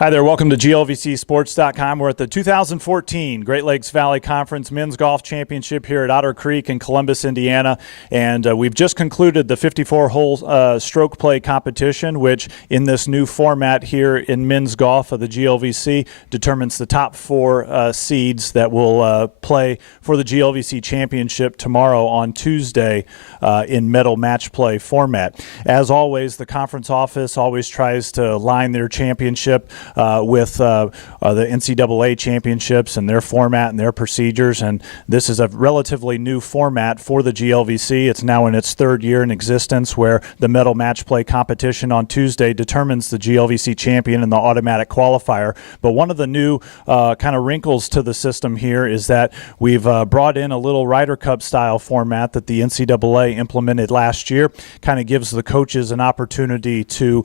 Hi there, welcome to GLVCSports.com. We're at the 2014 Great Lakes Valley Conference Men's Golf Championship here at Otter Creek in Columbus, Indiana. And we've just concluded the 54-hole stroke play competition, which in this new format here in men's golf of the GLVC determines the top four seeds that will play for the GLVC Championship tomorrow on Tuesday in medal match play format. As always, the conference office always tries to line their championship with the NCAA championships and their format and their procedures, and this is a relatively new format for the GLVC. It's now in its third year in existence, where the medal match play competition on Tuesday determines the GLVC champion in the automatic qualifier. But one of the new kind of wrinkles to the system here is that we've brought in a little Ryder Cup style format that the NCAA implemented last year. Kind of gives the coaches an opportunity to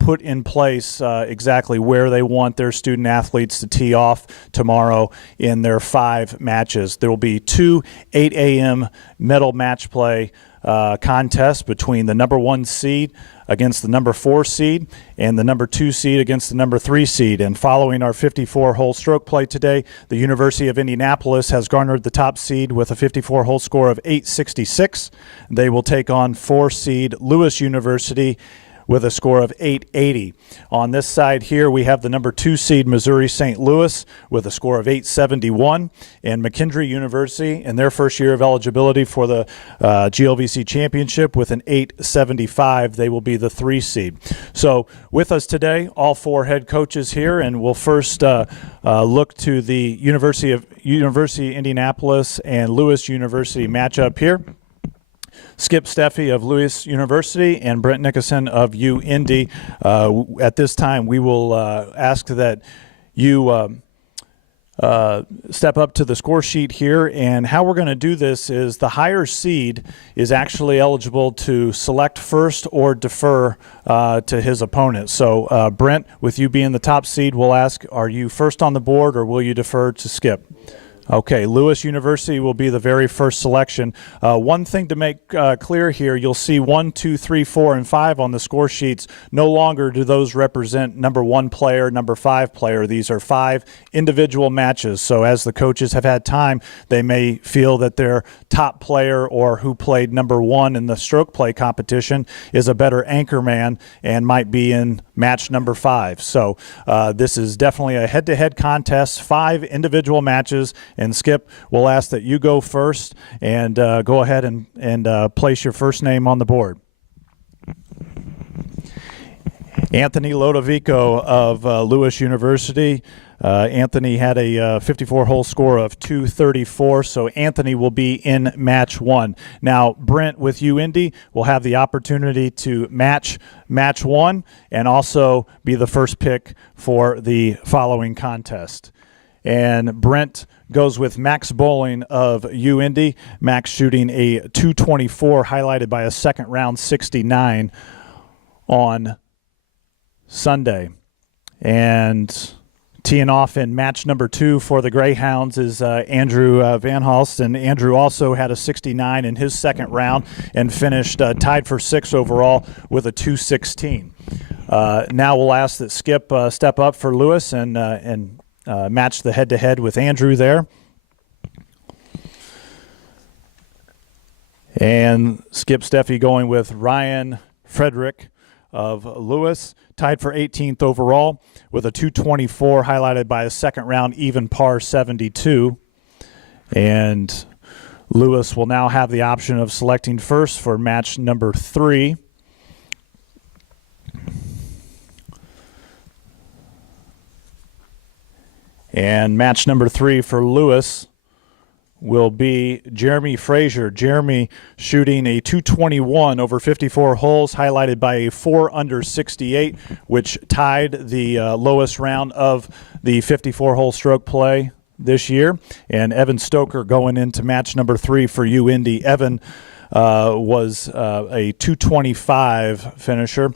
put in place exactly where they want their student athletes to tee off tomorrow in their 5 matches. There will be 2 8 a.m. medal match play contests between the number 1 seed against the number 4 seed and the number 2 seed against the number 3 seed. And following our 54-hole stroke play today, the University of Indianapolis has garnered the top seed with a 54-hole score of 866. They will take on 4 seed Lewis University with a score of 880. On this side here, we have the number 2 seed Missouri St. Louis with a score of 871, and McKendree University in their first year of eligibility for the GLVC Championship with an 875. They will be the 3 seed. So with us today, all 4 head coaches here, and we'll first look to the University Indianapolis and Lewis University matchup here. Skip Steffi of Lewis University and Brent Nickerson of UIndy. At this time, we will ask that you step up to the score sheet here. And how we're going to do this is the higher seed is actually eligible to select first or defer to his opponent. So, Brent, with you being the top seed, we'll ask, are you first on the board or will you defer to Skip? Okay, Lewis University will be the very first selection. One thing to make clear here, you'll see 1, 2, 3, 4, and 5 on the score sheets. No longer do those represent number 1 player, number 5 player. These are 5 individual matches. So as the coaches have had time, they may feel that their top player or who played number 1 in the stroke play competition is a better anchor man and might be in match number 5. So this is definitely a head-to-head contest, 5 individual matches. And Skip, we'll ask that you go first and go ahead and place your first name on the board. Anthony Lodovico of Lewis University. Anthony had a 54-hole score of 234, so Anthony will be in match 1. Now, Brent with UIndy will have the opportunity to match 1 and also be the first pick for the following contest. And Brent goes with Max Bowling of UIndy. Max shooting a 224, highlighted by a second round 69 on Sunday. And teeing off in match number 2 for the Greyhounds is Andrew Van Halst, and Andrew also had a 69 in his second round and finished tied for 6th overall with a 216. Now we'll ask that Skip step up for Lewis and match the head-to-head with Andrew there. And Skip Steffi going with Ryan Frederick of Lewis, tied for 18th overall with a 224, highlighted by a second round even par 72. And Lewis will now have the option of selecting first for match number 3. And match number 3 for Lewis will be Jeremy Frazier. Jeremy shooting a 221 over 54 holes, highlighted by a 4 under 68, which tied the lowest round of the 54-hole stroke play this year. And Evan Stoker going into match number 3 for UIndy. Evan was a 225 finisher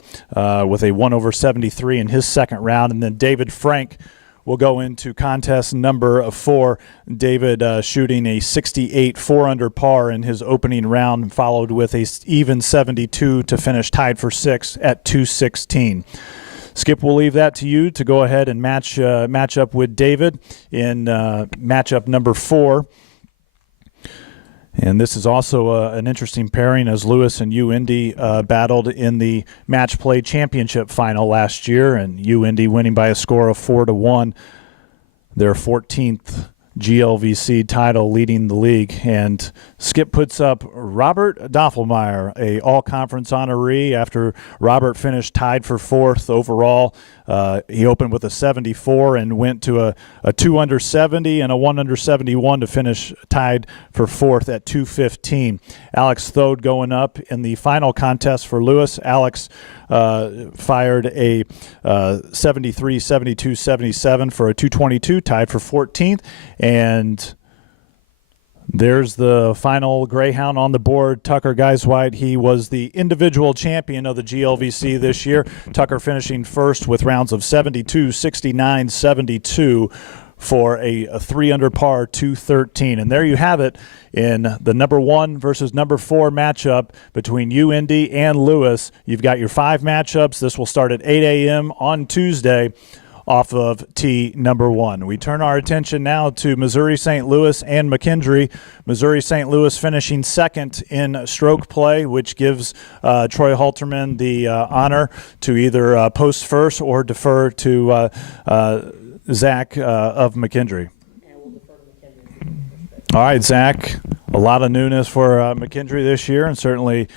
with a 1 over 73 in his second round. And then David Frank will go into contest number 4. David shooting a 68 4 under par in his opening round, followed with a even 72 to finish tied for 6 at 216. Skip, we'll leave that to you to go ahead and match up with David in matchup number 4. And this is also an interesting pairing as Lewis and UIndy battled in the match play championship final last year, and UIndy winning by a score of 4-1, their 14th GLVC title, leading the league. And Skip puts up Robert Doffelmeyer, a all-conference honoree, after Robert finished tied for 4th overall. He opened with a 74 and went to a 2 under 70 and a 1 under 71 to finish tied for 4th at 215. Alex Thode going up in the final contest for Lewis. Alex fired a 73, 72, 77 for a 222, tied for 14th. And there's the final Greyhound on the board, Tucker Geisweit. He was the individual champion of the GLVC this year. Tucker finishing first with rounds of 72, 69, 72 for a 3 under par 213. And there you have it in the number 1 versus number 4 matchup between UIndy and Lewis. You've got your 5 matchups. This will start at 8 a.m. on Tuesday off of tee number 1. We turn our attention now to Missouri St. Louis and McKendree. Missouri St. Louis finishing second in stroke play, which gives Troy Halterman the honor to either post first or defer to Zach of McKendree. All right, Zach, a lot of newness for McKendree this year, and certainly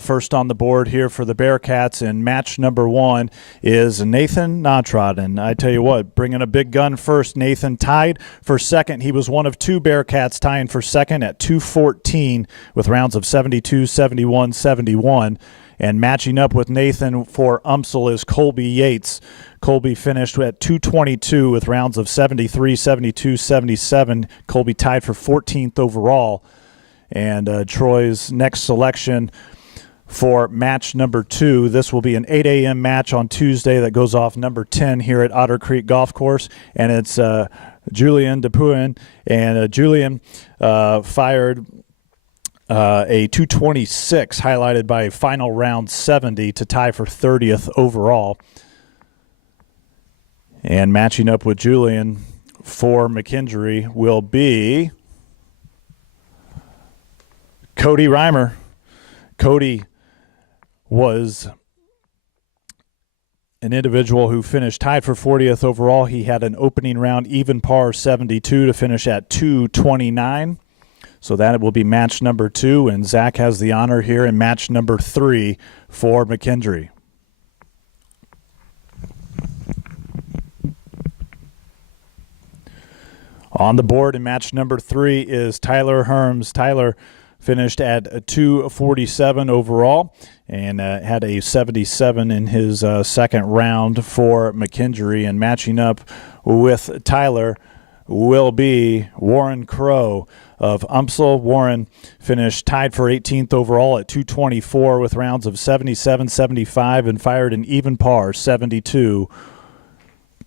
first on the board here for the Bearcats in match number 1 is Nathan Nautrod. And I tell you what, bringing a big gun first, Nathan tied for second. He was one of 2 Bearcats tying for second at 214 with rounds of 72, 71, 71. And matching up with Nathan for UMSL is Colby Yates. Colby finished at 222 with rounds of 73, 72, 77. Colby tied for 14th overall. And Troy's next selection for match number 2. This will be an 8 a.m. match on Tuesday that goes off number 10 here at Otter Creek Golf Course. And it's Julian Depuin. And Julian fired a 226, highlighted by a final round 70 to tie for 30th overall. And matching up with Julian for McKendree will be Cody Reimer. Cody was an individual who finished tied for 40th overall. He had an opening round even par 72 to finish at 229. So that will be match number 2, and Zach has the honor here in match number 3 for McKendree. On the board in match number 3 is Tyler Herms. Tyler finished at a 247 overall and had a 77 in his second round for McKendree. And matching up with Tyler will be Warren Crow of UMSL. Warren finished tied for 18th overall at 224 with rounds of 77, 75, and fired an even par 72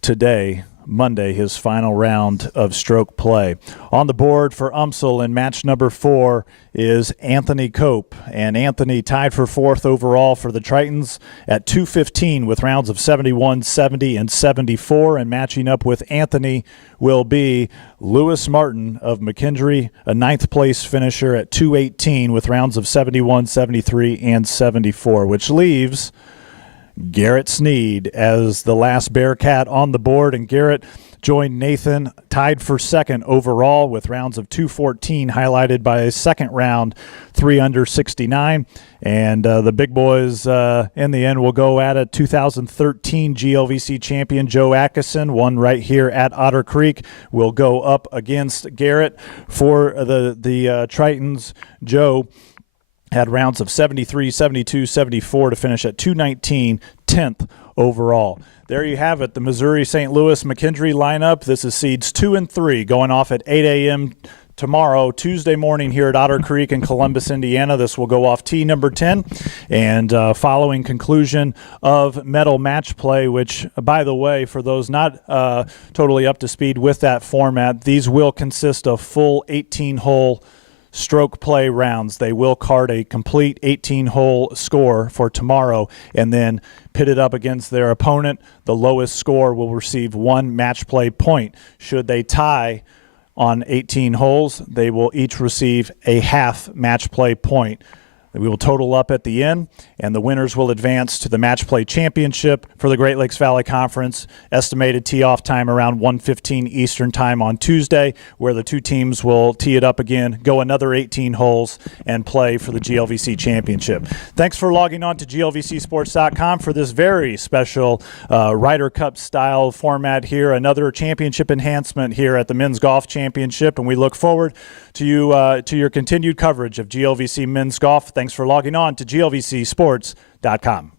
today, Monday, his final round of stroke play. On the board for UMSL in match number 4 is Anthony Cope, and Anthony tied for 4th overall for the Tritons at 215 with rounds of 71, 70, and 74, and matching up with Anthony will be Lewis Martin of McKendree, a 9th place finisher at 218 with rounds of 71, 73, and 74, which leaves Garrett Sneed as the last Bearcat on the board, and Garrett joined Nathan tied for second overall with rounds of 214, highlighted by a second round 3 under 69. And the big boys in the end will go at it. 2013 GLVC champion Joe Atkinson, one right here at Otter Creek, will go up against Garrett for the Tritons. Joe had rounds of 73, 72, 74 to finish at 219, 10th overall. There you have it, the Missouri St. Louis McKendree lineup. This is seeds 2 and 3 going off at 8 a.m. tomorrow, Tuesday morning here at Otter Creek in Columbus, Indiana. This will go off tee number 10. And following conclusion of medal match play, which, by the way, for those not totally up to speed with that format, these will consist of full 18-hole stroke play rounds. They will card a complete 18-hole score for tomorrow and then pit it up against their opponent. The lowest score will receive 1 match play point. Should they tie on 18 holes, they will each receive a half match play point. We will total up at the end, and the winners will advance to the Match Play Championship for the Great Lakes Valley Conference. Estimated tee-off time around 1:15 Eastern Time on Tuesday, where the two teams will tee it up again, go another 18 holes, and play for the GLVC Championship. Thanks for logging on to GLVCsports.com for this very special Ryder Cup style format here. Another championship enhancement here at the Men's Golf Championship, and we look forward to your continued coverage of GLVC Men's Golf. Thanks for logging on to GLVCsports.com.